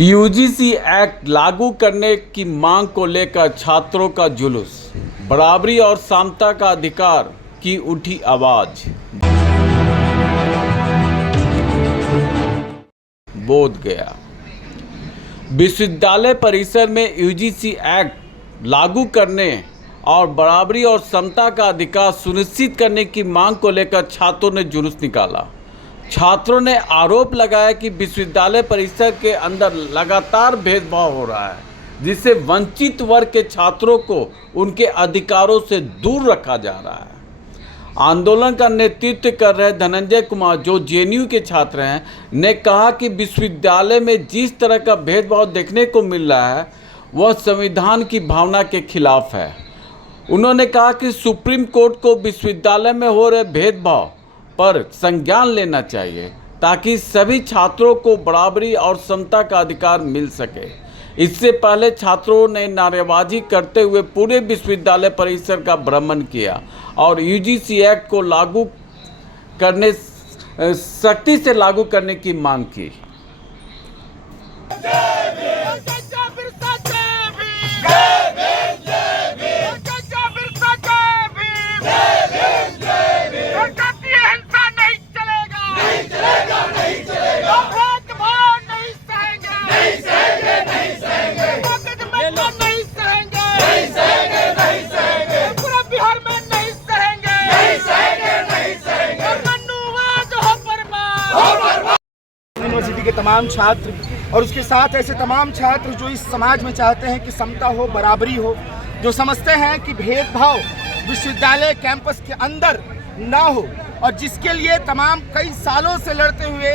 UGC act लागू करने की मांग को लेकर छात्रों का जुलूस, बराबरी और समता का अधिकार की उठी आवाज। बोध गया विश्वविद्यालय परिसर में यूजीसी एक्ट लागू करने और बराबरी और समता का अधिकार सुनिश्चित करने की मांग को लेकर छात्रों ने जुलूस निकाला। छात्रों ने आरोप लगाया कि विश्वविद्यालय परिसर के अंदर लगातार भेदभाव हो रहा है, जिससे वंचित वर्ग के छात्रों को उनके अधिकारों से दूर रखा जा रहा है। आंदोलन का नेतृत्व कर रहे धनंजय कुमार, जो जेएनयू के छात्र हैं, ने कहा कि विश्वविद्यालय में जिस तरह का भेदभाव देखने को मिल रहा है वह संविधान की भावना के खिलाफ है। उन्होंने कहा कि सुप्रीम कोर्ट को विश्वविद्यालय में हो रहे भेदभाव पर संज्ञान लेना चाहिए ताकि सभी छात्रों को बराबरी और समता का अधिकार मिल सके। इससे पहले छात्रों ने नारेबाजी करते हुए पूरे विश्वविद्यालय परिसर का भ्रमण किया और यूजीसी एक्ट को सख्ती से लागू करने की मांग की। यूनिवर्सिटी के तमाम छात्र और उसके साथ ऐसे तमाम छात्र जो इस समाज में चाहते हैं कि समता हो, बराबरी हो, जो समझते हैं कि भेदभाव विश्वविद्यालय कैंपस के अंदर ना हो, और जिसके लिए तमाम कई सालों से लड़ते हुए,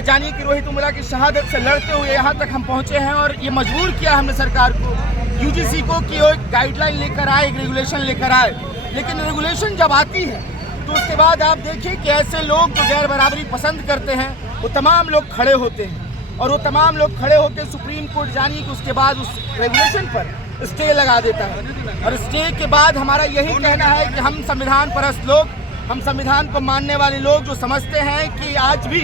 जानिए कि रोहित उमरा की शहादत से लड़ते हुए यहाँ तक हम पहुँचे हैं। और ये मजबूर किया हमने सरकार को, यूजीसी को, कि वो एक गाइडलाइन लेकर आए, एक रेगुलेशन लेकर आए। लेकिन रेगुलेशन जब आती है तो उसके बाद आप देखिए कि ऐसे लोग जो गैर बराबरी पसंद करते हैं वो तमाम लोग खड़े होते हैं, और वो तमाम लोग खड़े होकर सुप्रीम कोर्ट, जानिए कि उसके बाद उस रेगुलेशन पर स्टे लगा देता है। और स्टे के बाद हमारा यही कहना है कि हम संविधान परस्त लोग, हम संविधान को मानने वाले लोग जो समझते हैं कि आज भी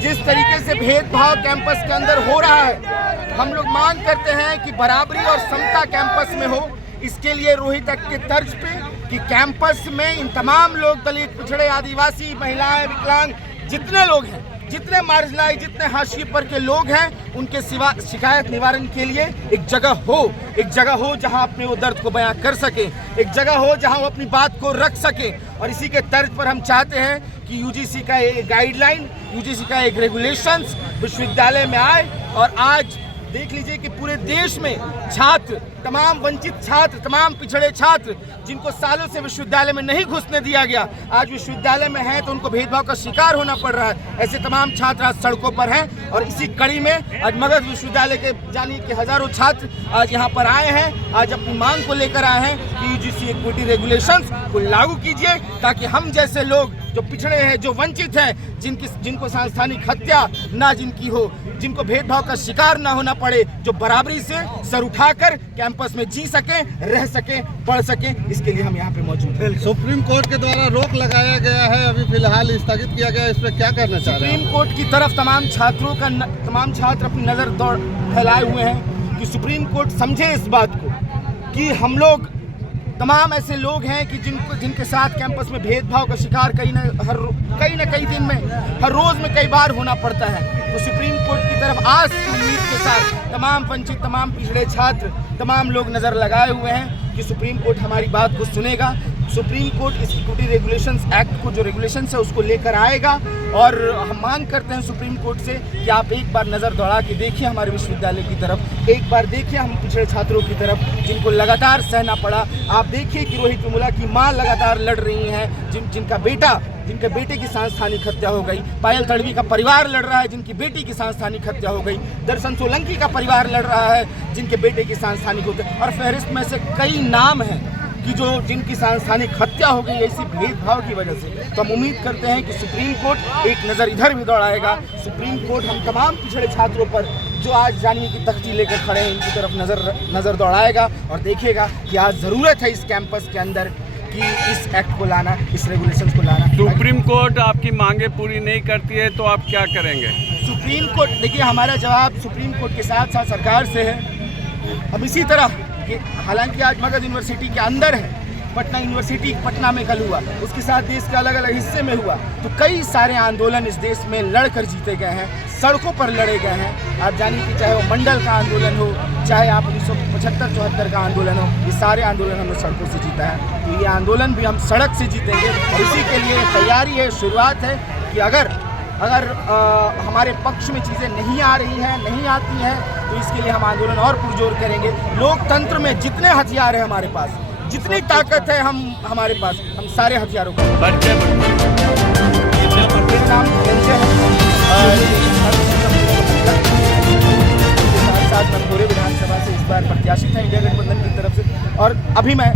जिस तरीके से भेदभाव कैंपस के अंदर हो रहा है, हम लोग मांग करते हैं कि बराबरी और समता कैंपस में हो। इसके लिए रोहित एक्ट के तर्ज पे कि कैंपस में इन तमाम लोग, दलित, पिछड़े, आदिवासी, महिलाएं, विकलांग, जितने लोग हैं, जितने मार्जिनलाइज, जितने हाशिए पर के लोग हैं, उनके सिवा शिकायत निवारण के लिए एक जगह हो जहां अपने वो दर्द को बयां कर सके, एक जगह हो जहां वो अपनी बात को रख सके। और इसी के तर्ज पर हम चाहते हैं कि यूजीसी का एक गाइडलाइन, यूजीसी का एक रेगुलेशंस विश्वविद्यालय में आए। और आज देख लीजिए कि पूरे देश में छात्र, तमाम वंचित छात्र, तमाम पिछड़े छात्र, जिनको सालों से विश्वविद्यालय में नहीं घुसने दिया गया, आज विश्वविद्यालय में हैं तो उनको भेदभाव का शिकार होना पड़ रहा है। ऐसे तमाम छात्र आज सड़कों पर हैं। और इसी कड़ी में आज मगध विश्वविद्यालय के जानिए कि हजारों छात्र आज यहाँ पर आए हैं, आज अपनी मांग को लेकर आए हैं कि यूजीसी इक्विटी रेगुलेशंस को लागू कीजिए, ताकि हम जैसे लोग जो पिछड़े हैं, जो वंचित हैं, जिनको सांस्थानिक हत्या ना जिनकी हो, जिनको भेदभाव का शिकार ना होना पड़े, जो बराबरी से सर उठाकर कैंपस में जी सके, रह सके, पढ़ सके, इसके लिए हम यहाँ पे मौजूद हैं। सुप्रीम कोर्ट के द्वारा रोक लगाया गया है, अभी फिलहाल स्थगित किया गया है, इस पर क्या करना चाह रहे हैं? सुप्रीम कोर्ट की तरफ तमाम छात्र अपनी नजर फैलाए हुए हैं कि सुप्रीम कोर्ट समझे इस बात को कि हम लोग तमाम ऐसे लोग हैं कि जिनके साथ कैंपस में भेदभाव का शिकार कई न कई दिन में, हर रोज में कई बार होना पड़ता है। तो सुप्रीम कोर्ट की तरफ आज की उम्मीद के साथ तमाम वंचित, तमाम पिछड़े छात्र, तमाम लोग नज़र लगाए हुए हैं कि सुप्रीम कोर्ट हमारी बात को सुनेगा। सुप्रीम कोर्ट इस इक्विटी रेगुलेशंस एक्ट को, जो रेगुलेशंस है, उसको लेकर आएगा। और हम मांग करते हैं सुप्रीम कोर्ट से कि आप एक बार नज़र दौड़ा के देखिए हमारे विश्वविद्यालय की तरफ, एक बार देखिए हम पिछड़े छात्रों की तरफ, जिनको लगातार सहना पड़ा। आप देखिए कि रोहित उमरा की माँ लगातार लड़ रही हैं, जिनके बेटे की सांस्थानिक हत्या हो गई। पायल तड़वी का परिवार लड़ रहा है, जिनकी बेटी की सांस्थानिक हत्या हो गई। दर्शन सोलंकी का परिवार लड़ रहा है, जिनके बेटे की सांस्थानिक हो गई। और फहरिस्त में से कई नाम हैं कि जिनकी सांस्थानिक हत्या हो गई ऐसी भेदभाव की वजह से। तो हम उम्मीद करते हैं कि सुप्रीम कोर्ट एक नज़र इधर भी दौड़ाएगा। सुप्रीम कोर्ट हम तमाम पिछड़े छात्रों पर जो आज जानिए कि तख्ती लेकर खड़े हैं, इनकी तरफ नज़र दौड़ाएगा और देखेगा कि आज ज़रूरत है इस कैंपस के अंदर कि इस एक्ट को लाना, इस रेगुलेशंस को लाना। सुप्रीम कोर्ट आपकी मांगे पूरी नहीं करती है तो आप क्या करेंगे? सुप्रीम कोर्ट, देखिए हमारा जवाब सुप्रीम कोर्ट के साथ साथ सरकार से है। अब इसी तरह कि हालांकि आज मगध यूनिवर्सिटी के अंदर है, पटना यूनिवर्सिटी पटना में कल हुआ, उसके साथ देश के अलग अलग हिस्से में हुआ, तो कई सारे आंदोलन इस देश में लड़कर जीते गए हैं, सड़कों पर लड़े गए हैं। आप जानिए कि चाहे वो मंडल का आंदोलन हो, चाहे आप 1975-74 का आंदोलन हो, ये सारे आंदोलन हमने सड़कों से जीता है। तो ये आंदोलन भी हम सड़क से जीतेंगे और इसी के लिए तैयारी है, शुरुआत है कि अगर हमारे पक्ष में चीज़ें नहीं आ रही हैं, नहीं आती हैं, तो इसके लिए हम आंदोलन और पुरजोर करेंगे। लोकतंत्र में जितने हथियार हैं हमारे पास, जितनी ताकत है हमारे पास, हम सारे हथियारों को। मेरा नाम संजय है और साथ मैं पूरे विधानसभा से इस बार प्रत्याशित है इंडिया गठबंधन की तरफ से, और अभी मैं